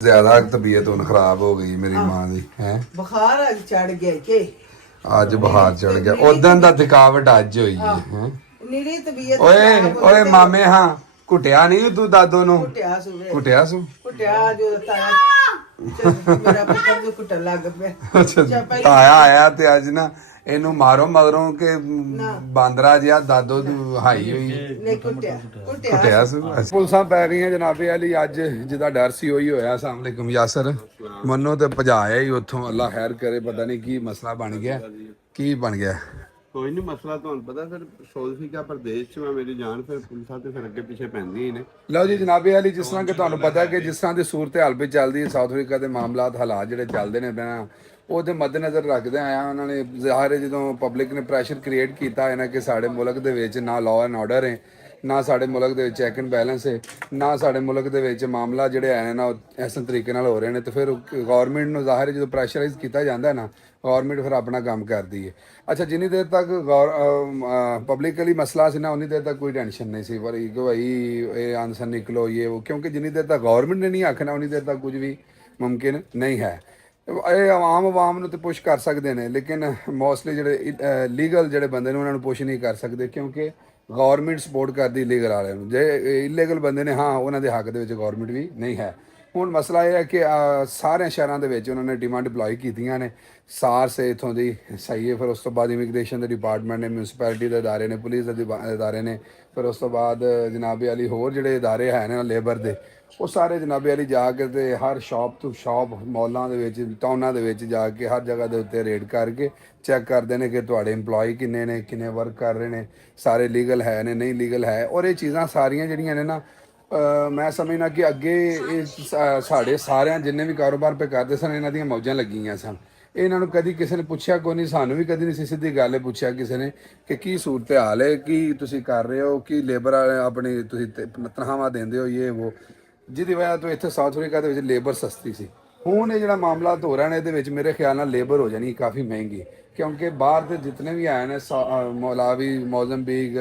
ज्यादा तबीयत ਹੁਣ ਖਰਾਬ ਹੋ ਗਈ ਮੇਰੀ ਮਾਂ ਦੀ ਹੈ ਬੁਖਾਰ ਅੱਜ ਚੜ ਗਿਆ ਕਿ ਅੱਜ ਬੁਖਾਰ ਚੜ ਗਿਆ ਉਦੋਂ ਦਾ ਥਕਾਵਟ ਅੱਜ ਹੋਈ ਹੈ ਹੈਂ। ਨੀਰੀ ਤਬੀਅਤ ਓਏ ਓਏ ਮਾਮੇ ਹਾਂ ਘੁੱਟਿਆ ਨਹੀਂ ਤੂੰ ਦਾਦੋ ਨੂੰ ਕੁੱਟਿਆ ਸੁਵੇ ਘੁੱਟਿਆ ਸੂ ਕੁੱਟਿਆ ਜੋ ਤਾਇਆ ਮੇਰਾ ਪੁੱਤਰ ਜੋ ਕੁੱਟਣ ਲੱਗ ਪਿਆ ਅੱਛਾ ਤਾਇਆ ਆਇਆ ਤੇ ਅੱਜ ਨਾ ਇਹਨੂੰ ਮਾਰੋ ਮਗਰੋਂ ਕਿ ਬਾਂਦਰਾ ਜਿਹਾ ਦਾਦੋ ਨੂੰ ਹਾਈ ਹੋਈ ਨਹੀਂ ਕੁੱਟਿਆ ਘੁੱਟਿਆ ਸੂ ਪੁਲਸਾਂ ਪੈ ਗਈਆਂ ਜਨਾਬੇ ਵਾਲੀ ਅੱਜ ਜਿਹਦਾ ਡਰ ਸੀ ਉਹੀ ਹੋਇਆ। ਅਸਲਾਮ ਅਲੈਕੁਮ ਯਾਸਰ ਮੰਨੋ ਤੇ ਭਜਾਇਆ ਹੀ ਉੱਥੋਂ ਅੱਲਾ ਖੈਰ ਕਰੇ ਪਤਾ ਨਹੀਂ ਕੀ ਮਸਲਾ ਬਣ ਗਿਆ ਕੀ ਬਣ ਗਿਆ ਕੋਈ ਨਹੀਂ ਮਸਲਾ ਤੁਹਾਨੂੰ ਪਤਾ ਫਿਰ ਸੋਲਫੀਕਾ ਪ੍ਰਦੇਸ਼ ਚ ਮੈਂ ਮੇਰੀ ਜਾਨ ਫਿਰ ਪੁਲਿਸਾਂ ਤੇ ਫਿਰ ਅੱਗੇ ਪਿੱਛੇ ਪੈਂਦੀ ਹੀ ਨੇ। ਲਓ ਜੀ ਜਨਾਬੇ ਵਾਲੀ ਜਿਸ ਤਰ੍ਹਾਂ ਕਿ ਤੁਹਾਨੂੰ ਪਤਾ ਕਿ ਜਿਸ ਤਰ੍ਹਾਂ ਦੀ ਸੂਰਤ ਹਾਲ ਵਿੱਚ ਚੱਲਦੀ ਹੈ ਸਾਊਥ ਅਫਰੀਕਾ ਦੇ ਮਾਮਲਾਤ ਹਾਲਾਤ ਜਿਹੜੇ ਚੱਲਦੇ ਨੇ ਪਹਿਲਾਂ ਉਹਦੇ ਮੱਦੇਨਜ਼ਰ ਰੱਖਦੇ ਆਇਆ ਉਹਨਾਂ ਨੇ ਜ਼ਾਹਿਰ ਹੈ ਜਦੋਂ ਪਬਲਿਕ ਨੇ ਪ੍ਰੈਸ਼ਰ ਕ੍ਰੀਏਟ ਕੀਤਾ ਹੈ ਨਾ ਕਿ ਸਾਡੇ ਮੁਲਕ ਦੇ ਵਿੱਚ ਨਾ ਲਾਅ ਐਂਡ ਆਰਡਰ ਹੈ ਨਾ ਸਾਡੇ ਮੁਲਕ ਦੇ ਵਿੱਚ ਚੈੱਕ ਐਂਡ ਬੈਲੈਂਸ ਹੈ ਨਾ ਸਾਡੇ ਮੁਲਕ ਦੇ ਵਿੱਚ ਮਾਮਲਾ ਜਿਹੜੇ ਆਏ ਨੇ ਨਾ ਇਸ ਤਰੀਕੇ ਨਾਲ ਹੋ ਰਹੇ ਨੇ ਤੇ ਫਿਰ ਗਵਰਨਮੈਂਟ ਨੂੰ ਜ਼ਾਹਿਰ ਜਦੋਂ ਪ੍ਰੈਸ਼ਰਾਈਜ਼ ਕੀਤਾ ਜਾਂਦਾ ਨਾ ਗਵਰਨਮੈਂਟ ਫਿਰ ਆਪਣਾ ਕੰਮ ਕਰਦੀ ਹੈ। ਅੱਛਾ ਜਿੰਨੀ ਦੇਰ ਤੱਕ ਪਬਲਿਕਲੀ ਮਸਲਾ ਸੀ ਨਾ ਉਨੀ ਦੇਰ ਤੱਕ ਕੋਈ ਟੈਨਸ਼ਨ ਨਹੀਂ ਸੀ ਪਰ ਕਿ ਭਾਈ ਇਹ ਆਂਸਰ ਨਿਕਲੋ ਇਹ ਉਹ ਕਿਉਂਕਿ ਜਿੰਨੀ ਦੇਰ ਤੱਕ ਗਵਰਨਮੈਂਟ ਨੇ ਨਹੀਂ ਆਖਣਾ ਉਨੀ ਦੇਰ ਤੱਕ ਕੁਝ ਵੀ ਮੁਮਕਿਨ ਨਹੀਂ ਹੈ। ਇਹ ਆਵਾਮ ਨੂੰ ਤੇ ਪੁਸ਼ ਕਰ ਸਕਦੇ ਨੇ ਲੇਕਿਨ ਮੋਸਟਲੀ ਜਿਹੜੇ ਲੀਗਲ ਜਿਹੜੇ ਬੰਦੇ ਨੇ ਉਹਨਾਂ ਨੂੰ ਪੁਸ਼ ਨਹੀਂ ਕਰ ਸਕਦੇ ਕਿਉਂਕਿ ਗਵਰਨਮੈਂਟ ਸਪੋਰਟ ਕਰਦੀ ਲੀਗਲ ਵਾਲਿਆਂ ਨੂੰ। ਜੇ ਇਲੀਗਲ ਬੰਦੇ ਨੇ ਹਾਂ ਉਹਨਾਂ ਦੇ ਹੱਕ ਦੇ ਵਿੱਚ ਗਵਰਨਮੈਂਟ ਵੀ ਨਹੀਂ ਹੈ। ਹੁਣ ਮਸਲਾ ਇਹ ਹੈ ਕਿ ਸਾਰੇ ਸ਼ਹਿਰਾਂ ਦੇ ਵਿੱਚ ਉਹਨਾਂ ਨੇ ਟੀਮਾਂ ਡਿਪਲੋਏ ਕੀਤੀਆਂ ਨੇ ਸਾਰਸ ਇੱਥੋਂ ਦੀ ਸਹੀ ਹੈ ਫਿਰ ਉਸ ਤੋਂ ਬਾਅਦ ਇਮੀਗ੍ਰੇਸ਼ਨ ਦੇ ਡਿਪਾਰਟਮੈਂਟ ਨੇ ਮਿਊਨਿਸਪੈਲਿਟੀ ਦੇ ਅਦਾਰੇ ਨੇ ਪੁਲਿਸ ਦੇ ਅਦਾਰੇ ਨੇ ਫਿਰ ਉਸ ਤੋਂ ਬਾਅਦ ਜਨਾਬੇ ਵਾਲੀ ਹੋਰ ਜਿਹੜੇ ਅਦਾਰੇ ਹੈ ਨੇ ਲੇਬਰ ਦੇ ਉਹ ਸਾਰੇ ਜਨਾਬੇ ਵਾਲੀ ਜਾ ਕੇ ਤੇ ਹਰ ਸ਼ਾਪ ਤੋਂ ਸ਼ਾਪ ਮੌਲਾਂ ਦੇ ਵਿੱਚ ਟਾਊਨਾਂ ਦੇ ਵਿੱਚ ਜਾ ਕੇ ਹਰ ਜਗ੍ਹਾ ਦੇ ਉੱਤੇ ਰੇਡ ਕਰਕੇ ਚੈੱਕ ਕਰਦੇ ਨੇ ਕਿ ਤੁਹਾਡੇ EMPLOYE ਕਿੰਨੇ ਨੇ ਕਿੰਨੇ ਵਰਕ ਕਰ ਰਹੇ ਨੇ ਸਾਰੇ ਲੀਗਲ ਹੈ ਨੇ ਨਹੀਂ ਲੀਗਲ ਹੈ। ਔਰ ਇਹ ਚੀਜ਼ਾਂ ਸਾਰੀਆਂ ਜਿਹੜੀਆਂ ਨੇ ਨਾ ਮੈਂ ਸਮਝਣਾ ਕਿ ਅੱਗੇ ਇਹ ਸਾਡੇ ਸਾਰਿਆਂ ਜਿੰਨੇ ਵੀ ਕਾਰੋਬਾਰ ਪੇ ਕਰਦੇ ਸਨ ਇਹਨਾਂ ਦੀਆਂ ਮੌਜਾਂ ਲੱਗੀਆਂ ਸਨ। ਇਹਨਾਂ ਨੂੰ ਕਦੀ ਕਿਸੇ ਨੇ ਪੁੱਛਿਆ ਕੋਈ ਨਹੀਂ ਸਾਨੂੰ ਵੀ ਕਦੀ ਨਹੀਂ ਸਿੱਧੀ ਗੱਲ ਹੈ ਪੁੱਛਿਆ ਕਿਸੇ ਨੇ ਕਿ ਕੀ ਸੂਰਤ ਹਾਲ ਹੈ ਕੀ ਤੁਸੀਂ ਕਰ ਰਹੇ ਹੋ ਕੀ ਲੇਬਰ ਆਪਣੀ ਤੁਸੀਂ ਤਨਖਾਹਾਂ ਦਿੰਦੇ ਹੋ ਇਹ ਉਹ ਜਿਹਦੀ ਵਜ੍ਹਾ ਤੋਂ ਇੱਥੇ ਸਾਊਥ ਅਫਰੀਕਾ ਦੇ ਵਿੱਚ ਲੇਬਰ ਸਸਤੀ ਸੀ। ਹੁਣ ਇਹ ਜਿਹੜਾ ਮਾਮਲਾ ਹੋ ਰਿਹਾ ਨੇ ਇਹਦੇ ਵਿੱਚ ਮੇਰੇ ਖਿਆਲ ਨਾਲ ਲੇਬਰ ਹੋ ਜਾਣੀ ਕਾਫੀ ਮਹਿੰਗੀ ਕਿਉਂਕਿ ਬਾਹਰ ਦੇ ਜਿੰਨੇ ਵੀ ਆਏ ਨੇ ਮੌਲਾਵੀ ਮੋਜ਼ੰਬੀਕ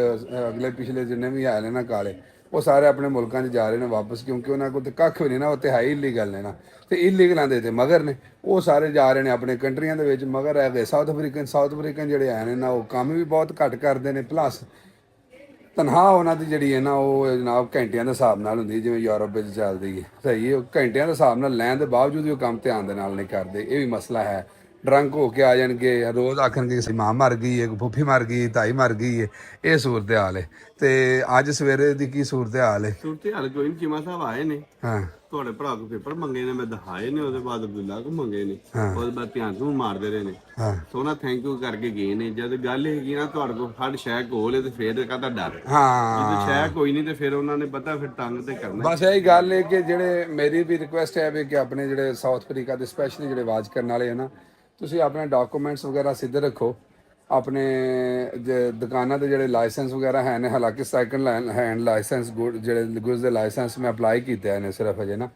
ਅਗਲੇ ਪਿਛਲੇ ਜਿੰਨੇ ਵੀ ਆਏ ਨੇ ਨਾ ਕਾਲੇ ਉਹ ਸਾਰੇ ਆਪਣੇ ਮੁਲਕਾਂ 'ਚ ਜਾ ਰਹੇ ਨੇ ਵਾਪਸ ਕਿਉਂਕਿ ਉਹਨਾਂ ਕੋਲ ਤੇ ਕੱਖ ਵੀ ਨਹੀਂ ਨਾ ਉਹ ਤੇ ਹੈ ਇਲੀਗਲ ਨੇ ਨਾ ਤੇ ਇਲੀਗਲਾਂ ਦੇ ਤੇ ਮਗਰ ਨੇ ਉਹ ਸਾਰੇ ਜਾ ਰਹੇ ਨੇ ਆਪਣੇ ਕੰਟਰੀਆਂ ਦੇ ਵਿੱਚ ਮਗਰ ਹੈਗੇ ਸਾਊਥ ਅਫਰੀਕਨ ਜਿਹੜੇ ਆਏ ਨੇ ਨਾ ਉਹ ਕੰਮ ਵੀ ਬਹੁਤ ਘੱਟ ਕਰਦੇ ਨੇ ਪਲੱਸ ਤਨਖਾਹ ਉਹਨਾਂ ਦੀ ਜਿਹੜੀ ਹੈ ਨਾ ਉਹ ਜਨਾਬ ਘੰਟਿਆਂ ਦੇ ਹਿਸਾਬ ਨਾਲ ਹੁੰਦੀ ਜਿਵੇਂ ਯੂਰਪ ਵਿੱਚ ਚੱਲਦੀ ਹੈ ਸਹੀ ਹੈ। ਉਹ ਘੰਟਿਆਂ ਦੇ ਹਿਸਾਬ ਨਾਲ ਲੈਣ ਦੇ ਬਾਵਜੂਦ ਵੀ ਉਹ ਕੰਮ ਧਿਆਨ ਦੇ ਨਾਲ ਨਹੀਂ ਕਰਦੇ ਇਹ ਵੀ ਮਸਲਾ ਹੈ। ਡਰੰਕ ਹੋ ਕੇ ਆ ਜਾਣਗੇ ਰੋਜ਼ ਆਖਣਗੇ ਮਾਂ ਮਰ ਗਈ ਹੈ ਫੁੱਫੀ ਮਰ ਗਈ ਤਾਈ ਮਰ ਗਈ ਹੈ ਇਹ ਸੂਰਤ ਹਾਲ ਹੈ। ਤੇ ਅੱਜ ਸਵੇਰੇ ਦੀ ਕੀ ਸੂਰਤ ਹਾਲ ਹੈ? ਸੂਰਤ ਹਾਲ ਕੋਈ ਨਹੀਂ ਚੀਮਾ ਸਾਹਿਬ ਆਏ ਨੇ ਹਾਂ ਤੁਹਾਡੇ ਭਰਾ ਕੋ ਪੇਪਰ ਮੰਗੇ ਨੇ ਮੈਂ ਦਿਖਾਏ ਨੇ ਉਹਦੇ ਬਾਅਦ ਅਬਦੁੱਲਾ ਕੋ ਮੰਗੇ ਨੇ ਉਹਦੇ ਬਾਅਦ ਧਿਆਨ ਤੋਂ ਮਾਰਦੇ ਰਹੇ ਨੇ ਸੋਨਾ ਥੈਂਕ ਯੂ ਕਰਕੇ ਗਏ ਨੇ। ਜਦ ਗੱਲ ਹੈਗੀ ਨਾ ਤੁਹਾਡੇ ਕੋਲ ਹਰ ਸ਼ੈ ਕੋਲ ਹੈ ਤੇ ਫੇਰ ਕਾਹਦਾ ਡਰ ਹਾਂ ਜੇ ਸ਼ੈ ਕੋਈ ਨਹੀਂ ਤੇ ਫਿਰ ਉਹਨਾਂ ਨੇ ਪਤਾ ਫਿਰ ਤੰਗ ਤੇ ਕਰਨਾ। ਬਸ ਇਹੀ ਗੱਲ ਹੈ ਕਿ ਜਿਹੜੇ ਮੇਰੀ ਵੀ ਰਿਕੁਐਸਟ ਹੈ ਵੀ ਕਿ ਆਪਣੇ ਜਿਹੜੇ ਸਾਊਥ ਅਫਰੀਕਾ ਦੇ ਸਪੈਸ਼ਲੀ ਜਿਹੜੇ ਆਵਾਜ਼ ਕਰਨ ਵਾਲੇ ਹੈ ਨਾ ਤੁਸੀਂ ਆਪਣੇ ਡਾਕੂਮੈਂਟਸ ਵਗੈਰਾ ਸਿੱਧੇ ਰੱਖੋ ਆਪਣੇ ਦੁਕਾਨਾਂ ਦੇ ਜਿਹੜੇ ਲਾਇਸੈਂਸ ਵਗੈਰਾ ਹੈ ਨੇ ਹਾਲਾਂਕਿ ਸੈਕੰਡ ਹੈਂਡ ਲਾਇਸੈਂਸ ਜਿਹੜੇ ਗੁੱਡਸ ਦੇ ਲਾਇਸੈਂਸ ਮੈਂ ਅਪਲਾਈ ਕੀਤੇ ਨੇ ਸਿਰਫ ਅਜੇ ਨਾ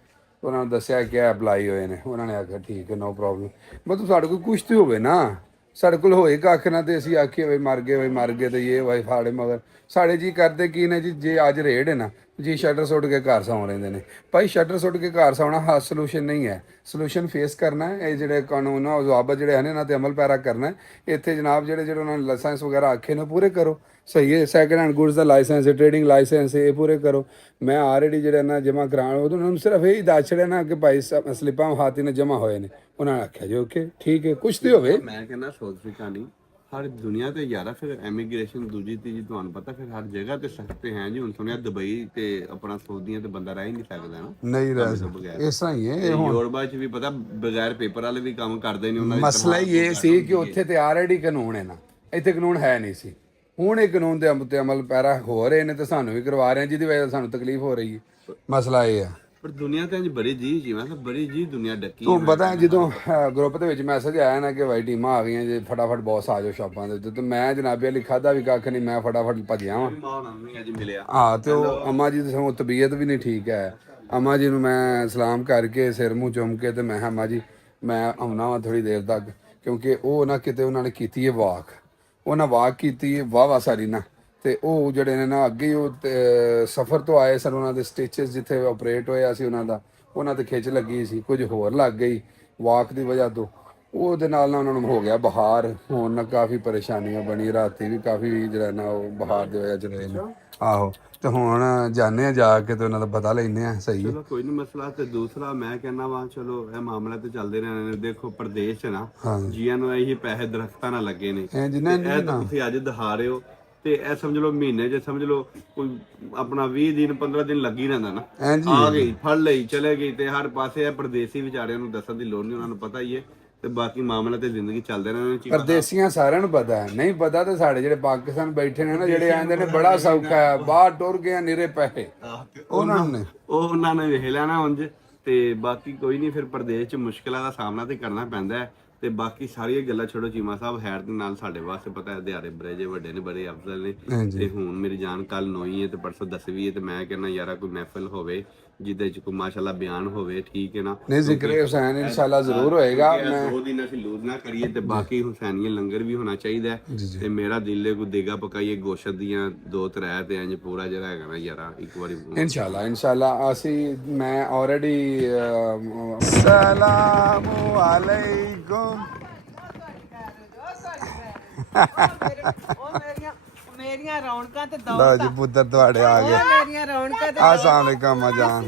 ਉਹਨਾਂ ਨੂੰ ਦੱਸਿਆ ਕਿ ਅਪਲਾਈ ਹੋਏ ਨੇ ਉਹਨਾਂ ਨੇ ਆਖਿਆ ਠੀਕ ਹੈ ਨੋ ਪ੍ਰੋਬਲਮ ਮਤਲਬ ਸਾਡੇ ਕੋਲ ਕੁਛ ਤੇ ਹੋਵੇ ਨਾ ਸਾਡੇ ਕੋਲ ਹੋਏ ਕੱਖ ਨਾ ਤੇ ਅਸੀਂ ਆਖੀਏ ਵੀ ਮਰ ਗਏ ਤੇ ਇਹ ਵਾਈ ਫਾੜੇ ਮਗਰ ਸਾਡੇ ਜੀ ਕਰਦੇ ਕੀ ਨੇ ਜੀ ਜੇ ਅੱਜ ਰੇਡ ਹੈ ਨਾ ਜੀ ਸ਼ਟਰ ਸੁੱਟ ਕੇ ਘਰ ਸੌਂ ਰਹਿੰਦੇ ਨੇ ਭਾਈ ਸ਼ਟਰ ਸੁੱਟ ਕੇ ਘਰ ਸੌਣਾ ਹਾਂ ਸੋਲੂਸ਼ਨ ਨਹੀਂ ਹੈ। ਸੋਲੂਸ਼ਨ ਫੇਸ ਕਰਨਾ ਇਹ ਜਿਹੜੇ ਕਾਨੂੰਨ ਆ ਜ਼ਵਾਬਤ ਜਿਹੜੇ ਹਨ ਇਹਨਾਂ ਤੇ ਅਮਲ ਪੈਰਾ ਕਰਨਾ ਇੱਥੇ ਜਨਾਬ ਜਿਹੜੇ ਉਹਨਾਂ ਨੇ ਲਾਇਸੈਂਸ ਵਗੈਰਾ ਆਖੇ ਨੇ ਪੂਰੇ ਕਰੋ ਸਹੀ ਹੈ। ਸੈਕਿੰਡ ਹੈਂਡ ਗੁੱਡਸ ਦਾ ਲਾਇਸੈਂਸ ਹੈ ਟ੍ਰੇਡਿੰਗ ਲਾਇਸੈਂਸ ਇਹ ਪੂਰੇ ਕਰੋ। ਮੈਂ ਆਲਰੇਡੀ ਜਿਹੜੇ ਨਾ ਜਮ੍ਹਾਂ ਕਰਾਉਣ ਉਹਨਾਂ ਨੂੰ ਸਿਰਫ ਇਹ ਦੱਸ ਛੜਿਆ ਨਾ ਕਿ ਭਾਈ ਸਲਿੱਪਾਂ ਹਾਥੀ ਨੇ ਜਮ੍ਹਾਂ ਹੋਏ ਨੇ ਉਹਨਾਂ ਨੇ ਆਖਿਆ ਜੀ ਓਕੇ ਠੀਕ ਹੈ ਕੁਛ ਤੇ ਹੋਵੇ। ਮੈਂ ਕਹਿੰਦਾ ਸਾਊਥ ਅਫਰੀਕਾ ਨਹੀਂ ਹਰ ਦੁਨੀਆ ਤੇ ਯਾਰਾ ਫਿਰ ਇਮੀਗ੍ਰੇਸ਼ਨ ਦੂਜੀ ਤੀਜੀ ਤੁਹਾਨੂੰ ਪਤਾ ਫਿਰ ਹਰ ਜਗ੍ਹਾ ਤੇ ਸਖਤੇ ਹੈ ਜੀ। ਹੁਣ ਸੁਣਿਆ ਦੁਬਈ ਤੇ ਆਪਣਾ ਸਾਊਦੀਆਂ ਤੇ ਬੰਦਾ ਰਹਿ ਹੀ ਨਹੀਂ ਸਕਦਾ ਨਾ ਨਹੀਂ ਰਹਿ ਸਕਦਾ ਇਸ ਤਰ੍ਹਾਂ ਹੀ ਹੈ। ਯੂਰਪ ਚ ਵੀ ਪਤਾ ਬਗੈਰ ਪੇਪਰ ਵਾਲੇ ਵੀ ਕੰਮ ਕਰਦੇ ਨੇ ਉਹਨਾਂ ਦੇ ਮਸਲਾ ਹੀ ਇਹ ਸੀ ਕਿ ਉੱਥੇ ਤੇ ਆਲਰੇਡੀ ਕਾਨੂੰਨ ਹੈ ਨਾ ਇੱਥੇ ਕਾਨੂੰਨ ਹੈ ਨਹੀਂ ਸੀ। ਹੁਣ ਇਹ ਕਾਨੂੰਨ ਦੇ ਅਮਲ ਪੈਰਾ ਹੋ ਰਹੇ ਨੇ ਤੇ ਸਾਨੂੰ ਵੀ ਕਰਵਾ ਰਹੇ ਜਿਹਦੀ ਵਜ੍ਹਾ ਸਾਨੂੰ ਤਕਲੀਫ ਹੋ ਰਹੀ ਹੈ। ਮਸਲਾ ਇਹ ਹੈ ਪਰ ਦੁਨੀਆ ਤੇ ਬੜੀ ਜੀ ਜਿਵੇਂ ਬੜੀ ਜੀ ਦੁਨੀਆ ਡੱਕੀ ਤੂੰ ਪਤਾ ਜਦੋਂ ਗਰੁੱਪ ਦੇ ਵਿੱਚ ਮੈਸੇਜ ਆਇਆ ਨਾ ਕਿ ਭਾਈ ਟੀਮਾਂ ਆ ਗਈਆਂ ਜੇ ਫਟਾਫਟ ਬੌਸ ਆ ਜਾਓ ਸ਼ਾਪਾਂ ਦੇ ਉੱਤੇ ਤੇ ਮੈਂ ਜਨਾਬੇ ਵਾਲੀ ਖਾਦਾ ਵੀ ਕੱਖ ਨਹੀਂ ਮੈਂ ਫਟਾਫਟ ਭੱਜਿਆ ਵਾਂ ਅੱਜ ਮਿਲਿਆ ਹਾਂ ਤੇ ਉਹ ਅੰਮਾ ਜੀ ਦੀ ਸਾਨੂੰ ਤਬੀਅਤ ਵੀ ਨਹੀਂ ਠੀਕ ਹੈ। ਅੰਮਾ ਜੀ ਨੂੰ ਮੈਂ ਸਲਾਮ ਕਰਕੇ ਸਿਰ ਮੂੰਹ ਚੁੰਮ ਕੇ ਤੇ ਮੈਂ ਕਿਹਾ ਅੰਮਾ ਜੀ ਮੈਂ ਆਉਣਾ ਵਾ ਥੋੜੀ ਦੇਰ ਤੱਕ ਕਿਉਂਕਿ ਉਹ ਨਾ ਕਿਤੇ ਉਹਨਾਂ ਨੇ ਕੀਤੀ ਹੈ ਵਾਕ ਉਹਨਾਂ ਵਾਕ ਕੀਤੀ ਹੈ ਵਾਹ ਸਾਰੀ ਨਾ ਤੇ ਉਹ ਜਿਹੜੇ ਨੇ ਨਾ ਅੱਗੇ ਉਹ ਸਫ਼ਰ ਤੋਂ ਆਏ ਸਨ ਉਹਨਾਂ ਦੇ ਸਟੇਚਸ ਜਿੱਥੇ ਆਪਰੇਟ ਹੋਇਆ ਸੀ ਉਹਨਾਂ ਦਾ ਉਹਨਾਂ ਤੇ ਖਿੱਚ ਲੱਗੀ ਸੀ, ਕੁਝ ਹੋਰ ਲੱਗ ਗਈ ਵਾਕ ਦੀ ਵਜ੍ਹਾ ਤੋਂ, ਉਹਦੇ ਨਾਲ ਨਾ ਉਹਨਾਂ ਨੂੰ ਹੋ ਗਿਆ ਬੁਖਾਰ ਹੋਣ ਨਾਲ ਕਾਫੀ ਪਰੇਸ਼ਾਨੀਆਂ ਬਣੀ, ਰਾਤੀ ਵੀ ਕਾਫੀ ਜਿਹੜਾ ਨਾ ਉਹ ਬੁਖਾਰ ਦੀ ਵਜ੍ਹਾ ਚ ਰਹੇ ਨੇ। ਆਹੋ ਤੇ ਹੁਣ ਜਾਣੇ ਆ ਜਾ ਕੇ ਤੇ ਉਹਨਾਂ ਦਾ ਪਤਾ ਲੈਣੇ ਆ। ਸਹੀ ਹੈ, ਚਲੋ ਕੋਈ ਨਹੀਂ ਮਸਲਾ। ਤੇ ਦੂਸਰਾ ਮੈਂ ਕਹਿੰਦਾ ਵਾ ਚਲੋ ਇਹ ਮਾਮਲਾ ਤੇ ਚੱਲਦੇ ਰਹਿਣੇ ਨੇ। ਦੇਖੋ ਪ੍ਰਦੇਸ਼ 'ਚ ਨਾ ਜੀਆਂ ਨੂੰ ਇਹੀ ਪੈਸੇ ਦਰਖਤਾਂ ਨਾਲ ਲੱਗੇ ਨੇ, ਜਿਨ੍ਹਾਂ ਇਹ ਤਾਂ ਤੁਸੀਂ ਅੱਜ ਦਿਖਾ ਰਹੇ ਹੋ ਤੇ ਇਹ ਸਮਝ ਲਓ ਮਹੀਨੇ 'ਚ ਸਮਝ ਲਓ ਕੋਈ ਆਪਣਾ 20 ਦਿਨ 15 ਦਿਨ ਲੱਗੀ ਰਹਿੰਦਾ ਨਾ, ਆ ਗਈ ਫੜ ਲਈ ਚਲੇ ਗਈ ਤੇ ਹਰ ਪਾਸੇ ਇਹ ਪ੍ਰਦੇਸੀ ਵਿਚਾਰਿਆਂ ਨੂੰ ਦੱਸਣ ਦੀ ਲੋੜ ਨਹੀਂ, ਉਹਨਾਂ ਨੂੰ ਪਤਾ ਹੀ ਹੈ। ਤੇ ਬਾਕੀ ਮਾਮਲਾ ਤੇ ਜ਼ਿੰਦਗੀ ਚੱਲਦੇ ਰਹਿਣੇ। ਪਰਦੇਸੀਆਂ ਸਾਰਿਆਂ ਨੂੰ ਪਤਾ ਹੈ, ਨਹੀਂ ਪਤਾ ਤੇ ਸਾਡੇ ਜਿਹੜੇ ਪਾਕਿਸਤਾਨ ਬੈਠੇ ਨੇ ਨਾ, ਜਿਹੜੇ ਆਂਦੇ ਨੇ ਬੜਾ ਸੌਖਾ ਹੈ ਬਾਹਰ ਟੁਰ ਗਏ ਨਿਰੇ ਪੈਸੇ, ਉਹਨਾਂ ਨੇ ਵੇਖ ਲੈਣਾ ਉਂਝ। ਤੇ ਬਾਕੀ ਕੋਈ ਨਹੀਂ, ਫਿਰ ਪ੍ਰਦੇਸ਼ 'ਚ ਮੁਸ਼ਕਲਾਂ ਦਾ ਸਾਹਮਣਾ ਤੇ ਕਰਨਾ ਪੈਂਦਾ ਹੈ। ਤੇ ਬਾਕੀ ਸਾਰੀਆਂ ਗੱਲਾਂ ਛੋੜੋ, ਚੀਮਾ ਸਾਹਿਬ ਹੈਰ ਦੇ ਨਾਲ ਸਾਡੇ ਵਾਸਤੇ ਪਤਾ ਹੈ ਦਿਹਾੜੇ ਬਰੇਜੇ ਵੱਡੇ ਨੇ, ਬੜੇ ਅਫਜ਼ਲ ਨੇ। ਤੇ ਹੁਣ ਮੇਰੀ ਜਾਨ ਕੱਲ 9 ਹੈ ਤੇ ਪਰਸੋਂ 10ਵੀਂ ਹੈ, ਤੇ ਮੈਂ ਕਹਿੰਦਾ ਯਾਰਾ ਕੋਈ ਮਹਿਫਲ ਹੋਵੇ ਜਿਹਦੇ ਚ ਕੋਈ ਮਾਸ਼ਾਅੱਲਾ ਬਿਆਨ ਹੋਵੇ, ਠੀਕ ਹੈ ਨਾ। ਨਹੀਂ ਜ਼ਿਕਰ ਹੁਸੈਨ ਇਨਸ਼ਾਅੱਲਾ ਜ਼ਰੂਰ ਹੋਏਗਾ। ਮੈਂ 2 ਦਿਨ ਅਸੀਂ ਲੂਜ਼ ਨਾ ਕਰੀਏ ਤੇ ਬਾਕੀ ਹੁਸੈਨੀਆ ਲੰਗਰ ਵੀ ਹੋਣਾ ਚਾਹੀਦਾ ਹੈ। ਤੇ ਮੇਰਾ ਦਿਲ ਹੈ ਕੋਈ ਦੇਗਾ ਪਕਾਈਏ ਗੋਸ਼ਤ ਦੀਆਂ 2-3 ਤੇ ਇੰਜ ਪੂਰਾ ਜਿਹੜਾ ਹੈਗਾ ਨਾ ਯਾਰਾ ਇੱਕ ਵਾਰੀ ਇਨਸ਼ਾਅੱਲਾ ਅਸੀਂ ਮੈਂ ਆਲਰੇਡੀ ਸਲਾਮੁ ਅਲੈਕੁਮ ਮੇਰੀਆਂ ਰੌਣਕਾਂ ਤੇ ਦੌੜ ਲਓ ਜੀ ਪੁੱਤਰ ਤੁਹਾਡੇ ਆ ਗਏ। ਮੇਰੀਆਂ ਰੌਣਕਾਂ ਤੇ अस्सलाम वालेकुम अजान।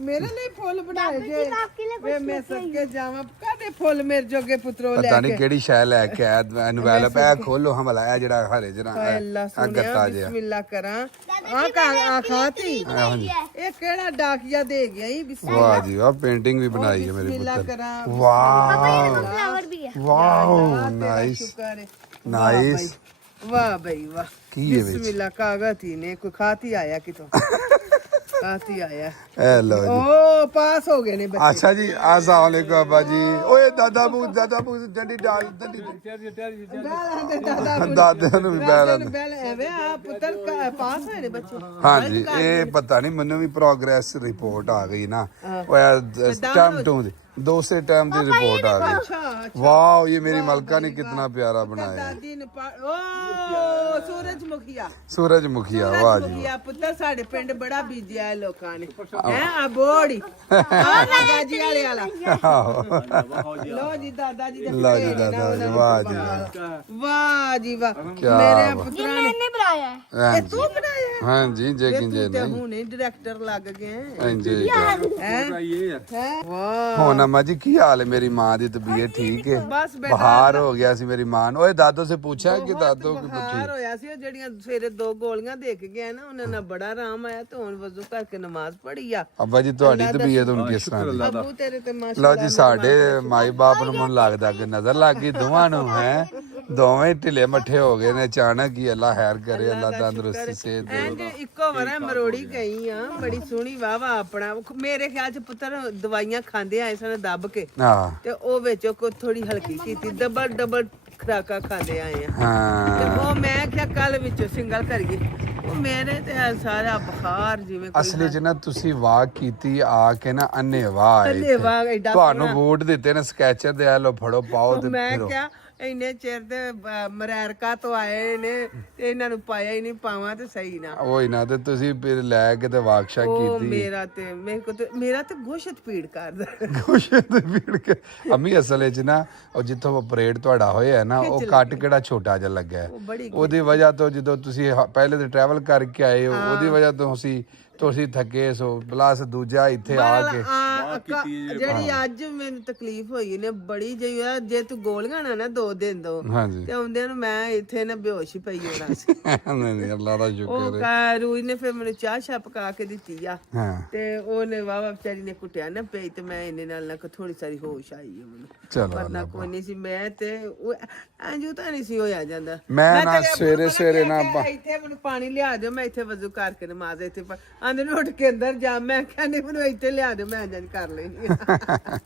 ਮੇਰੇ ਲਈ ਫੁੱਲ ਬਣਾਏ ਜੇ ਵੇ ਮੈਂ ਸਦਕੇ ਜਾਵਾਂ ਕਾਦੇ ਫੁੱਲ ਮੇਰੇ ਜੋਗੇ ਪੁੱਤਰੋ ਲੈ ਪਤਾ ਨਹੀਂ ਕਿਹੜੀ ਸ਼ੈ ਲੈ ਕੇ ਆਇਆ ਐਨਵੈਲਪ ਹੈ, ਖੋਲੋ ਹਮਲਾ ਇਹ ਜਿਹੜਾ ਹਰੇ ਜਰਾ ਅੱਲਾ ਆ ਗੱਤਾ ਜਿਹਾ ਬਿਸਮਿਲ੍ਲਾ ਕਰਾਂ ਆ ਖਾਤੀ ਇਹ ਕਿਹੜਾ ਡਾਕੀਆ ਦੇ ਗਿਆ ਹੀ ਬਿਸਮਿਲ੍ਲਾ ਵਾਹ ਜੀ ਵਾਹ, ਪੇਂਟਿੰਗ ਵੀ ਬਣਾਈ ਹੈ ਮੇਰੇ ਬਿਸਮਿਲ੍ਲਾ ਪੁੱਤਰ। ਕਰਾਂ ਵਾਹ ਵਾਹ ਨਾਈਸ ਸ਼ੁਕਰ ਹੈ ਨਾਈਸ। ਵਾਹ ਬਈ ਵਾਹ ਕੀ ਹੈ ਵਿੱਚ? ਬਿਸਮਿਲ੍ਲਾ ਕਾਗਜ਼ ਹੀ ਨੇ ਕੋਈ ਖਾਤੀ ਆਇਆ ਕਿਤੋਂ ਖਾਤੀ ਆਇਆ ਇਹ ਲਓ ਜੀ। ਓ ਪਾਸ ਹੋ ਗਏ ਨੇ ਬੱਚੇ। ਅੱਛਾ ਜੀ अस्सलाम वालेकुम अब्बा जी। ओए दादा बू डंडी डाल डंडी ਦਾਦੇ ਨੂੰ ਵੀ ਬੈਲ ਐਵੇਂ ਆ ਪੁੱਤਰ ਪਾਸ ਹੋਏ ਨੇ ਬੱਚੇ। ਹਾਂਜੀ ਇਹ ਪਤਾ ਨਹੀਂ ਮੈਨੂੰ ਵੀ ਪ੍ਰੋਗਰੈਸ ਰਿਪੋਰਟ ਆ ਗਈ ਨਾ, ਉਹ ਸਟੈਂਪ ਟੂ ਦੀ दूसरे टाइम की रिपोर्ट आ गई। वाह ये मेरी मलका ने कितना प्यारा बनाया। दादी ने सूरजमुखिया सूरजमुखिया वाह जी पुत्र साडे पिंड बड़ा बीजिया है लोकां ने हैं अबोड़ी दादाजी वाले वाला लो जी दादाजी दे लो जी दादाजी वाह जी वाह मेरे पुत्रा ने मैंने बनाया है। ये तू बनाया है? हां जी जे कि जे ते हुने डायरेक्टर लग गए हां जी हैं वाह हो अम्मा जी की हाल है? मेरी माँ की तबीयत ठीक है? बस बुखार हो गया सी मेरी मां ਨੂੰ। ਓਏ ਦਾਦੋ से पूछा कि दादो की ਬੁਖਾਰ ਹੋਇਆ ਸੀ, ਉਹ ਜਿਹੜੀਆਂ ਸਵੇਰੇ 2 ਗੋਲੀਆਂ ਦੇ ਕੇ ਗਿਆ ਨਾ, ਉਹਨਾਂ ਨਾਲ ਬੜਾ ਆਰਾਮ ਆਇਆ ਤੇ ਹੁਣ ਵਜ਼ੂ ਕਰਕੇ ਨਮਾਜ਼ ਪੜ੍ਹੀ ਆ। ਅੱਬਾ ਜੀ ਤੁਹਾਡੀ ਤਬੀਅਤ ਹੁਣ ਕਿਸ ਤਰ੍ਹਾਂ ਦੀ? ਅੱਬੂ ਤੇਰੇ ਤੇ ਲਓ ਮਾਸ਼ਾਅੱਲਾ ਜੀ ਸਾਡੇ ਮਾਈ ਬਾਪ ਨੂੰ ਮੈਨੂੰ ਲੱਗਦਾ ਕਿ ਨਜ਼ਰ ਲੱਗ ਗਈ ਦੋਵਾਂ ਨੂੰ ਹੈ, ਦੋਵੇਂ ਢਿੱਲੇ ਮੱਠੇ ਹੋ ਗਏ ਨੇ ਅਚਾਨਕ ਹੀ। ਅੱਲਾ ਖੈਰ ਕਰੇ, ਅੱਲਾ ਤੰਦਰੁਸਤੀ ਸਿਹਤ ਦੇ। ਐਂਡ ਇੱਕੋ ਵਾਰ ਮਰੋੜੀ ਗਈ ਆ, ਬੜੀ ਸੋਹਣੀ ਵਾਵਾ ਆਪਣਾ ਮੇਰੇ ਖਿਆਲ ਚ ਪੁੱਤਰ ਦਵਾਈਆਂ ਖਾਂਦੇ ਆਏ ਸਨ ਦੱਬ ਕੇ, ਹਾਂ ਤੇ ਉਹ ਵਿੱਚ ਕੋ ਥੋੜੀ ਹਲਕੀ ਕੀਤੀ, ਡਬਲ ਖਰਾਕਾਂ ਖਾਂਦੇ ਆਏ ਆ। ਤੇ ਹਾਂ ਉਹ ਮੈਂ ਕਿਹਾ ਕੱਲ ਵਿੱਚੋਂ ਸਿੰਗਲ ਕਰੀਏ, ਉਹ ਮੇਰੇ ਤੇ ਸਾਰਾ ਬੁਖਾਰ ਜਿਵੇਂ ਕੋਈ ਅਸਲੀ ਚ ਨਾ ਤੁਸੀਂ ਵਾਕ ਕੀਤੀ ਆ ਕੇ ਨਾ ਅੰਨੇ ਵਾਹ ਧੰਨਵਾਦ ਐਡਾ ਤੁਹਾਨੂੰ ਬੂਟ ਦਿੱਤੇ ਨੇ ਸਕੈਚਰ ਦੇ, ਆ ਲੋ ਫੜੋ ਪਾਓ ਤੇ ਮੈਂ ਫਿਰੋ। ਕਿਹਾ ਇੰਨੇ ਚਿਰ ਦੇ ਮਰੈਰਕਾ ਤੋਂ ਆਏ ਨੇ ਤੇ ਇਹਨਾਂ ਨੂੰ ਪਾਇਆ ਹੀ ਨਹੀਂ, ਪਾਵਾਂ ਤੇ ਸਹੀ ਨਾ ਉਹੀ ਨਾ, ਤੇ ਤੁਸੀਂ ਫਿਰ ਲੈ ਕੇ ਤੇ ਵਾਕਸ਼ਾ ਉਹ ਕੀਤੀ। ਮੇਰਾ ਤੇ ਗੋਸ਼ਤ ਪੀੜ ਕਰਦਾ। ਖੁਸ਼ ਤੇ ਭੀੜ ਕੇ ਅੰਮੀ ਅਸਲ ਵਿੱਚ ਨਾ ਉਹ ਜਿੱਥੋਂ ਆਪਰੇਟ ਤੁਹਾਡਾ ਹੋਇਆ ਨਾ, ਉਹ ਕੱਟ ਕਿਹੜਾ ਛੋਟਾ ਜਿਹਾ ਲੱਗਾ ਹੈ, ਉਹਦੀ ਵਜ੍ਹਾ ਤੋਂ ਜਦੋਂ ਤੁਸੀਂ ਪਹਿਲੇ ਤੇ ਟਰੈਵਲ ਕਰਕੇ ਆਏ ਹੋ, ਉਹਦੀ ਵਜ੍ਹਾ ਤੋਂ ਤੁਸੀਂ ਥੱਕੇ ਸੋ, ਪਲੱਸ ਦੂਜਾ ਇੱਥੇ ਆ ਕੇ ਜਿਹੜੀ ਅੱਜ ਮੈਨੂੰ ਤਕਲੀਫ ਹੋਈ ਨੇ ਬੜੀ ਜਿਹੀ ਆ, ਜੇ ਤੂੰ ਗੋਲੀਆਂ ਨਾ 2 ਦਿਨ ਦੋ ਹਾਂਜੀ ਤੇ ਆਉਂਦਿਆਂ ਨੂੰ ਮੈਂ ਇੱਥੇ ਨਾ ਬੇਹੋਸ਼ ਹੀ ਪਈ ਹੋਣਾ ਸੀ। ਨਹੀਂ ਅੱਲਾ ਦਾ ਉਹ ਸ਼ੁਕਰ ਹੈ। ਰੂਈ ਨੇ ਫਿਰ ਮੈਨੂੰ ਚਾਹ ਪਕਾ ਕੇ ਦਿੱਤੀ ਆ, ਹਾਂ ਤੇ ਉਹਨੇ ਵਾਵਾ ਵਿਚਾਰੀ ਨੇ ਕੁੱਟਿਆ ਨਾ ਪਈ, ਤੇ ਮੈਂ ਇਹਨੇ ਨਾਲ ਨਾ ਥੋੜੀ ਸਾਰੀ ਹੋਸ਼ ਆਈ ਹੈ ਮੈਨੂੰ, ਚਲੋ ਵਰਨਾ ਕੋਈ ਨਹੀਂ ਸੀ। ਮੈਂ ਤੇ ਅੰਜੂ ਤਾਂ ਨਹੀਂ ਸੀ ਹੋਇਆ ਜਾਂਦਾ। ਮੈਂ ਨਾ ਸਵੇਰੇ ਨਾ ਇੱਥੇ ਮੈਨੂੰ ਪਾਣੀ ਲਿਆ ਦਿਓ, ਮੈਂ ਇੱਥੇ ਵਜ਼ੂ ਕਰਕੇ ਨਮਾਜ਼ ਇੱਥੇ ਆਂਦੇ ਨੂੰ ਉੱਠ ਕੇ ਅੰਦਰ ਜਾ, ਮੈਂ ਕਹਿੰਦੀ ਮੈਨੂੰ ਇੱਥੇ ਲਿਆ ਦਿਓ, ਮੈਂ ਇੰਜ ਕਰ ਲੈਣੀ ਆ।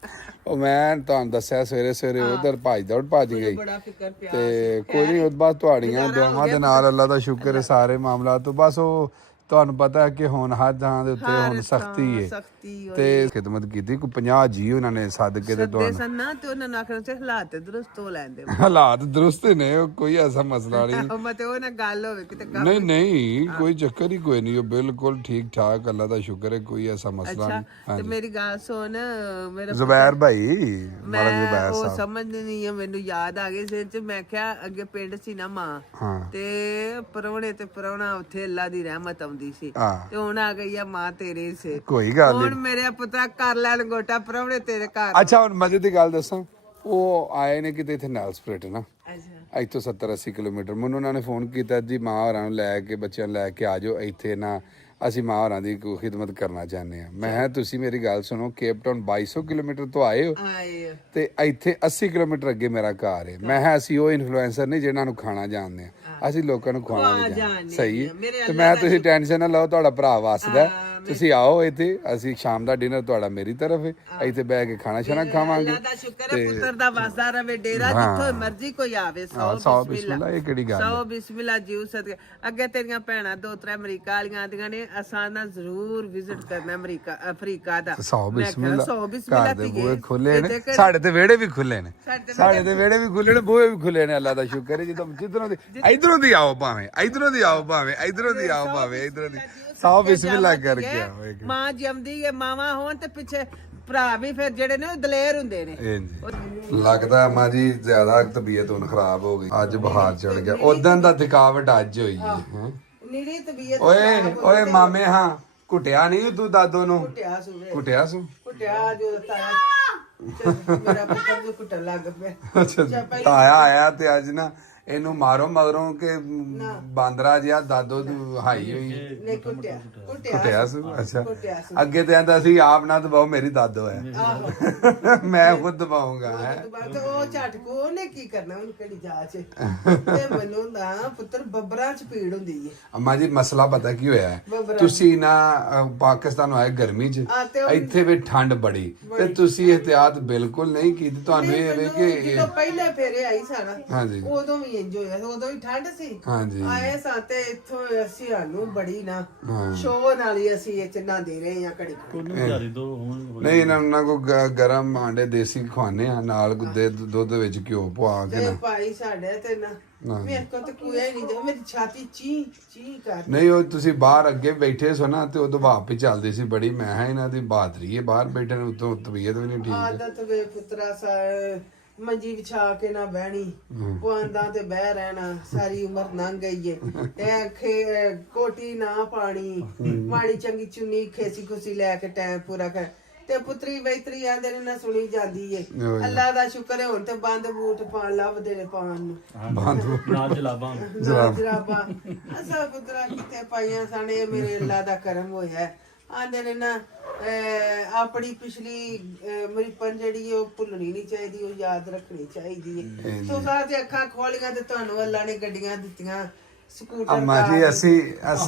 ਉਹ ਮੈਂ ਤੁਹਾਨੂੰ ਦੱਸਿਆ ਸਵੇਰੇ ਉਧਰ ਭੱਜ ਗਈ, ਬੜਾ ਫਿਕਰ ਪਿਆ ਤੇ ਕੋਈ ਨਹੀਂ, ਉਸ ਬਾਅਦ ਤੁਹਾਡੀਆਂ ਦੁਆਵਾਂ ਦੇ ਨਾਲ ਅੱਲਾ ਦਾ ਸ਼ੁਕਰ ਹੈ ਸਾਰੇ ਮਾਮਲਾ ਤੋਂ। ਬਸ ਉਹ ਤੁਹਾਨੂੰ ਪਤਾ ਕਿ ਹੁਣ ਹਰ ਥਾਂ ਦੇ ਉੱਤੇ ਹੁਣ ਸਖਤੀ ਹੈ ਸਖਤੀ ਤੇ ਖਿਦਮਤ ਕੀਤੀ ਕੋਈ 50 ਜੀ ਉਹਨਾਂ ਨੇ ਸੱਦ ਕੇ ਤੇ ਦੇ ਤੁਹਾਨੂੰ ਸਨ ਨਾ ਤੇ ਉਹਨਾਂ ਨੂੰ ਆਖਣਾ ਚਾਹੀਦਾ ਹਾਲਾਤ ਦਰੁਸਤ ਹੋ ਲੈਂਦੇ ਹਾਲਾਤ ਦਰੁਸਤ ਨੇ, ਉਹ ਕੋਈ ਐਸਾ ਮਸਲਾ ਨਹੀਂ। ਉਹ ਮਤੇ ਉਹ ਨਾ ਗੱਲ ਹੋਵੇ ਕਿਤੇ ਨਹੀਂ ਨਹੀਂ ਕੋਈ ਚੱਕਰ ਹੀ ਕੋਈ ਨਹੀਂ, ਉਹ ਬਿਲਕੁਲ ਠੀਕ ਠਾਕ, ਅੱਲਾ ਦਾ ਸ਼ੁਕਰ ਹੈ, ਕੋਈ ਐਸਾ ਮਸਲਾ ਨਹੀਂ। ਤੇ ਮੇਰੀ ਗੱਲ ਸੁਣ ਮੇਰਾ ਜ਼ੁਬੈਰ ਭਾਈ ਮੈਂ ਉਹ ਸਮਝ ਨਹੀਂ ਆ, ਮੈਨੂੰ ਯਾਦ ਆ ਗਈ ਸਿਰ ਚ, ਮੈਂ ਕਿਹਾ ਅੱਗੇ ਪਿੰਡ ਸੀ ਨਾ ਮਾਂ ਤੇ ਪਰੌਣੇ ਤੇ ਪਰੌਣਾ ਉੱਥੇ ਅੱਲਾ ਦੀ ਰਹਿਮਤ ਆਉਂਦੀ ਸੀ ਤੇ ਹੁਣ ਆ ਗਈ ਆ ਮਾਂ ਤੇਰੇ ਸੇ, ਕੋਈ ਗੱਲ ਹੁਣ ਮੇਰੇ ਪੁੱਤਰਾ ਕਰ ਲੈ ਲੰਗੋਟਾ ਪਰੌਣੇ ਤੇਰੇ ਘਰ। ਅੱਛਾ ਹੁਣ ਮਜ਼ੇ ਦੀ ਗੱਲ ਦੱਸਾਂ, ਉਹ ਆਏ ਨੇ ਕਿਤੇ ਇੱਥੇ ਨਾਲ ਸਪ੍ਰਿਟ ਨਾ ਇੱਥੋਂ 70-80 ਕਿਲੋਮੀਟਰ, ਮੈਨੂੰ ਉਹਨਾਂ ਨੇ ਫੋਨ ਕੀਤਾ ਜੀ ਮਾਂ ਹੋਰਾਂ ਨੂੰ ਲੈ ਕੇ ਬੱਚਿਆਂ ਨੂੰ ਲੈ ਕੇ ਆ ਜਾਓ ਇੱਥੇ ਨਾ, ਅਸੀਂ ਮਾਂ ਹੋਰਾਂ ਦੀ ਕੋਈ ਖਿਦਮਤ ਕਰਨਾ ਚਾਹੁੰਦੇ ਹਾਂ। ਮੈਂ ਕਿਹਾ ਤੁਸੀਂ ਮੇਰੀ ਗੱਲ ਸੁਣੋ, ਕੇਪ ਟਾਊਨ 2200 ਕਿਲੋਮੀਟਰ ਤੋਂ ਆਏ ਹੋ ਤੇ ਇੱਥੇ 80 ਕਿਲੋਮੀਟਰ ਅੱਗੇ ਮੇਰਾ ਘਰ ਹੈ। ਮੈਂ ਕਿਹਾ ਅਸੀਂ ਉਹ ਇਨਫਲੂਐਂਸਰ ਨਹੀਂ ਜਿਹਨਾਂ ਨੂੰ ਖਾਣਾ ਜਾਣਦੇ ਆ, ਅਸੀਂ ਲੋਕਾਂ ਨੂੰ ਖਵਾਉਣਾ ਵੀ ਜਾਣਦੇ। ਸਹੀ ਹੈ, ਤੇ ਮੈਂ ਤੁਸੀਂ ਟੈਨਸ਼ਨ ਨਾ ਲਓ, ਤੁਹਾਡਾ ਭਰਾ ਵਸਦਾ, ਤੁਸੀਂ ਆਓ ਇੱਥੇ, ਅਸੀਂ ਸ਼ਾਮ ਦਾ ਡਿਨਰ ਤੁਹਾਡਾ ਮੇਰੀ ਤਰਫ ਹੈ, ਇੱਥੇ ਬਹਿ ਕੇ ਖਾਣਾ ਛਾਣਾ ਖਾਵਾਂਗੇ। ਅੱਲਾ ਦਾ ਸ਼ੁਕਰ ਹੈ ਪੁੱਤਰ ਦਾ ਵਸਦਾ ਰਵੇ ਡੇਰਾ, ਜਿੱਥੋਂ ਮਰਜ਼ੀ ਕੋਈ ਆਵੇ। ਸੌ ਬਿਸਮਿਲ੍ਲਾ, ਇਹ ਕਿਹੜੀ ਗੱਲ ਹੈ? ਸੌ ਬਿਸਮਿਲ੍ਲਾ ਜੀਉ ਸਦਕੇ। ਅੱਗੇ ਤੇਰੀਆਂ ਭੈਣਾਂ 2-3 ਅਮਰੀਕਾ ਵਾਲੀਆਂ ਆਂਦੀਆਂ ਨੇ, ਅਸਾਂ ਨਾ ਜ਼ਰੂਰ ਵਿਜ਼ਿਟ ਕਰਨਾ ਅਫਰੀਕਾ ਦਾ। ਸੌ ਬਿਸਮਿਲ੍ਲਾ, ਸੌ ਬਿਸਮਿਲ੍ਲਾ ਘਰ ਦੇ ਬੂਹੇ ਖੁੱਲੇ ਨੇ, ਸਾਡੇ ਤੇ ਵਿਹੜੇ ਵੀ ਖੁੱਲੇ ਨੇ, ਸਾਡੇ ਤੇ ਵਿਹੜੇ ਵੀ ਖੁੱਲੇ ਨੇ, ਬੂਹੇ ਵੀ ਖੁੱਲੇ ਨੇ, ਅੱਲਾ ਦਾ ਸ਼ੁਕਰ ਹੈ। ਜਦੋਂ ਜਿੱਧਰੋਂ ਦੀ ਇਧਰੋਂ ਦੀ ਆਓ ਭਾਵੇਂ, ਇਧਰੋਂ ਦੀ ਆਓ ਭਾਵੇਂ, ਇਧਰੋਂ ਦੀ ਆਓ ਭਾਵੇਂ, ਇਧਰੋਂ ਦੀ ਸੌ ਬਿਸਮਿਲ੍ਲਾ ਕਰਕੇ ਆਓ। ਮਾਂ ਜੰਮਦੀ ਹੈ, ਮਾਵਾਂ ਹੋਣ ਤੇ ਪਿੱਛੇ ਭਰਾ ਵੀ ਫਿਰ ਜਿਹੜੇ ਨੇ ਉਹ ਦਲੇਰ ਹੁੰਦੇ ਨੇ। ਲੱਗਦਾ ਮਾਂ ਜੀ ਜ਼ਿਆਦਾ ਤਬੀਅਤ ਹੁਣ ਖਰਾਬ ਹੋ ਗਈ, ਅੱਜ ਬੁਖਾਰ ਚੜ ਗਿਆ, ਉਦੋਂ ਦਾ ਥਕਾਵਟ ਅੱਜ ਹੋਈ ਹੈ। ਨੀੜੀ ਤਬੀਅਤ ਓਏ ਮਾਮੇ, ਹਾਂ ਕੁੱਟਿਆ ਨਹੀਂ ਤੂੰ ਦਾਦੋ ਨੂੰ? ਕੁੱਟਿਆ ਸੂਵੇ, ਕੁੱਟਿਆ ਸੂ? ਕੁੱਟਿਆ ਜੋ ਤਾਇਆ ਮੇਰਾ ਪੁੱਤਰ ਨੂੰ ਕੁੱਟਣ ਲੱਗ ਪਿਆ। ਅੱਛਾ ਤਾਇਆ ਆਇਆ ਤੇ ਅੱਜ ਨਾ ਇਹਨੂੰ ਮਾਰੋ ਮਗਰੋਂ ਕਿ ਬਾਂਦਰਾ ਜਿਹਾ ਦਾਦੋ ਤੂੰ ਹਾਈ ਹੋਈ ਨਹੀਂ ਕੁੱਟਿਆ ਕੁੱਟਿਆ ਸੂ? ਅੱਛਾ ਅੱਗੇ ਤੇ ਆਂਦਾ ਸੀ ਆਪ ਨਾ ਦਬਾਓ, ਮੇਰੀ ਦਾਦੋ ਹੈ, ਮੈਂ ਖੁਦ ਦਬਾਉਂਗਾ। ਹੈ ਉਹ ਝਟਕੋ, ਉਹਨੇ ਕੀ ਕਰਨਾ, ਉਹਨੂੰ ਕਿਹੜੀ ਜਾਚ ਤੇ ਮੈਨੂੰ ਨਾ ਪੁੱਤਰ ਬੱਬਰਾਂ ਚ ਪੀੜ ਹੁੰਦੀ ਹੈ। ਅੰਮਾ ਜੀ ਮਸਲਾ ਪਤਾ ਕੀ ਹੋਇਆ ਹੈ, ਤੁਸੀਂ ਨਾ ਪਾਕਿਸਤਾਨ ਆਏ ਗਰਮੀ ਚ, ਇੱਥੇ ਵੀ ਠੰਡ ਬੜੀ ਤੇ ਤੁਸੀਂ ਇਹਤਿਆਤ ਬਿਲਕੁਲ ਨਹੀਂ ਕੀਤੀ। ਤੁਹਾਨੂੰ ਇਹ ਹੈ ਕਿ ਜਦੋਂ ਪਹਿਲੇ ਫੇਰੇ ਆਈ ਸਾਨਾ, ਹਾਂਜੀ ਉਦੋਂ ਵੀ ਇੰਜ ਹੋਇਆ, ਉਦੋਂ ਵੀ ਠੰਡ ਸੀ। ਹਾਂਜੀ ਆਏ ਸਾਂ ਤੇ ਇੱਥੋਂ ਅਸੀਂ ਸਾਨੂੰ ਬੜੀ ਨਾ ਸ਼ੋਅ ਨਾਲ ਹੀ ਅਸੀਂ ਇਹ ਚਨਾਦੇ ਰਹੇ ਆ ਘੜੀ ਨਹੀਂ, ਇਹਨਾਂ ਨੂੰ ਨਾ ਕੋਈ ਗਰਮ ਆਂਡੇ ਦੇਸੀ ਖਵਾਨੇ ਆ ਨਾਲ ਦੁੱਧ ਵਿੱਚ ਘਿਓ ਪਵਾ ਕੇ ਤੇ ਨਾ। ਭਾਈ ਸਾਡੇ ਤੇ ਨਾ ਮੇਰੇ ਕੋਲ ਤੇ ਕੋਈ ਨਹੀਂ ਜੋ, ਮੇਰੀ ਛਾਤੀ ਚੀ ਚੀ ਕਰ। ਨਹੀਂ ਉਹ ਤੁਸੀਂ ਬਾਹਰ ਅੱਗੇ ਬੈਠੇ ਸੋ ਨਾ ਤੇ ਉਹ ਦਬਾਅ ਵੀ ਚੱਲਦੀ ਸੀ ਬੜੀ, ਮੈਂ ਕਿਹਾ ਇਹਨਾਂ ਦੀ ਬਹਾਦਰੀ ਹੈ, ਬਾਹਰ ਬੈਠੇ ਨੇ, ਉਤੋਂ ਤਬੀਅਤ ਵੀ ਨਹੀਂ ਠੀਕ। ਆਦਤ ਵੇ ਪੁੱਤਰਾ ਸਾ ਮੰਜੀ ਵਿਛਾ ਕੇ ਨਾ ਬਹਿਣੀ, ਪੁਆਂਦਾ ਤੇ ਬਹਿ ਰਹਿਣਾ, ਸਾਰੀ ਉਮਰ ਲੰਘ ਗਈ ਏ। ਤੇ ਕੋਟੀ ਨਾ ਪਾਣੀ, ਮਾੜੀ ਚੰਗੀ ਚੁੰਨੀ ਖੇਸੀ ਖੁਸੀ ਲੈ ਕੇ ਟਾਈਮ ਪੂਰਾ ਕਰ, ਤੇ ਪੁੱਤਰੀ ਵੈਤਰੀ ਆਂਦੇ ਨੇ ਨਾ ਸੁਣੀ ਜਾਂਦੀ ਏ। ਅੱਲਾ ਦਾ ਸ਼ੁਕਰ ਹੈ ਹੁਣ ਤੇ ਬੰਦ ਬੂਟ ਪਾਣ ਲੱਭਦੇ ਨੇ ਪਾਣ ਨੂੰ, ਬੰਦ ਨਾਲ ਜਲਾਬਾਂ ਜਰਾਬਾਂ ਅਸਾਂ ਪੁੱਤਰਾ ਕਿਤੇ ਪਾਈਆਂ ਸਾਨੇ, ਮੇਰੇ ਅੱਲਾ ਦਾ ਕਰਮ ਹੋਇਆ। ਆਂਦੇ ਨੇ ਨਾ ਆਪਣੀ ਪਿਛਲੀ ਮਰੀਪਨ ਜਿਹੜੀ ਉਹ ਭੁੱਲਣੀ ਨਹੀਂ ਚਾਹੀਦੀ, ਉਹ ਯਾਦ ਰੱਖਣੀ ਚਾਹੀਦੀ ਹੈ। ਸੋ ਸਾਥੇ ਅੱਖਾਂ ਖੋਲੀਆਂ ਤੇ ਤੁਹਾਨੂੰ ਅੱਲਾ ਨੇ ਗੱਡੀਆਂ ਦਿੱਤੀਆਂ, ਸਕੂਟਰ। ਅੰਮਾ ਜੀ ਅਸੀਂ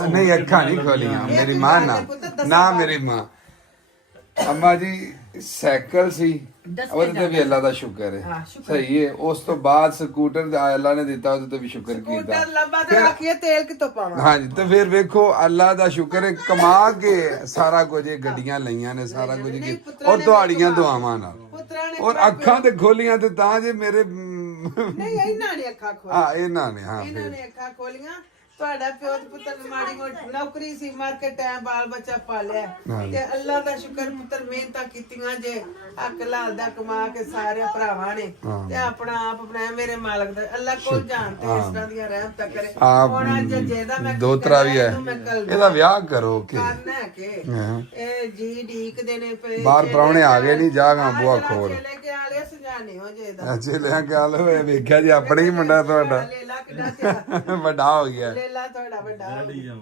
ਨਹੀਂ ਅੱਖਾਂ ਨਹੀਂ ਖੋਲੀਆਂ, ਮੇਰੀ ਮਾਂ ਨਾ ਮੇਰੀ ਮਾਂ। ਅੰਮਾ ਜੀ ਸਾਈਕਲ ਸੀ, ਉਹਦੇ ਤੇ ਵੀ ਅੱਲਾ ਦਾ ਸ਼ੁਕਰ ਹੈ, ਸਹੀ ਹੈ। ਉਸ ਤੋਂ ਬਾਅਦ ਸਕੂਟਰ ਅੱਲਾ ਨੇ ਦਿੱਤਾ, ਉਹਦੇ ਤੇ ਵੀ ਸ਼ੁਕਰ ਕੀਤਾ। ਸਕੂਟਰ ਲੱਭਾ ਤੇ ਰੱਖੀਏ, ਤੇਲ ਕਿਤੋਂ ਪਾਵਾਂ? ਹਾਂਜੀ ਤੇ ਫਿਰ ਵੇਖੋ ਅੱਲਾ ਦਾ ਸ਼ੁਕਰ ਹੈ, ਕਮਾ ਕੇ ਸਾਰਾ ਕੁਝ ਇਹ ਗੱਡੀਆਂ ਲਈਆਂ ਨੇ, ਸਾਰਾ ਕੁਝ ਔਰ ਤੁਹਾਡੀਆਂ ਦੁਆਵਾਂ ਨਾਲ, ਔਰ ਅੱਖਾਂ ਤੇ ਖੋਲੀਆਂ ਤੇ ਤਾਂ ਜੇ ਮੇਰੇ ਨਹੀਂ ਇਹਨਾਂ ਨੇ ਅੱਖਾਂ ਖੋਲੀਆਂ। ਹਾਂ ਇਹਨਾਂ ਨੇ, ਹਾਂ ਇਹਨਾਂ ਨੇ ਅੱਖਾਂ ਖੋਲੀਆਂ। ਤੁਹਾਡਾ ਪਿਓ ਤੇ ਪੁੱਤਰ ਮਾੜੀ ਮੋਟੀ ਨੌਕਰੀ ਸੀ, ਮਰ ਕੇ ਟਾਈਮ ਬਾਲ ਬੱਚਾ ਪਾਲਿਆ, ਤੇ ਅੱਲਾ ਦਾ ਸ਼ੁਕਰ ਪੁੱਤਰ ਮਿਹਨਤਾਂ ਕੀਤੀਆਂ ਜੇ, ਹੱਕ ਲਾਲ ਦਾ ਕਮਾ ਕੇ ਸਾਰੇ ਭਰਾਵਾਂ ਨੇ, ਤੇ ਆਪਣਾ ਆਪ ਬਣਾਇਆ। ਮੇਰੇ ਮਾਲਕ ਦਾ ਅੱਲਾ ਕੋਲ ਜਾਣ ਤੇ ਇਸ ਤਰ੍ਹਾਂ ਦੀਆਂ ਰਹਿਮਤਾਂ ਕਰੇ। ਹੁਣ ਅੱਜ ਜਿਹਦਾ ਮੈਂ ਦੋਤਰਾ ਵੀ ਹੈ, ਇਹਦਾ ਵਿਆਹ ਕਰੋ ਕਿ ਕਰਨਾ ਕਿ ਇਹ ਜੀ ਢੀਕਦੇ ਨੇ ਪਏ, ਬਾਹਰ ਪ੍ਰਾਹੁਣੇ ਆ ਗਏ ਨਹੀਂ, ਜਾਗਾ ਬੂਆ ਖੋਲ ਲੈ ਕੇ ਆ ਲਿਆ ਸਜਾਣੇ ਹੋ ਜੇ ਦਾ ਅੱਛੇ ਲਿਆ ਗੱਲ ਹੋਏ, ਵੇਖਿਆ ਜੀ ਆਪਣੇ ਹੀ ਮੁੰਡਾ ਤੁਹਾਡਾ ਲੇਲਾ ਕਿੱਡਾ ਵੱਡਾ ਹੋ ਗਿਆ। ਲੇਲਾ ਤੁਹਾਡਾ ਵੱਡਾ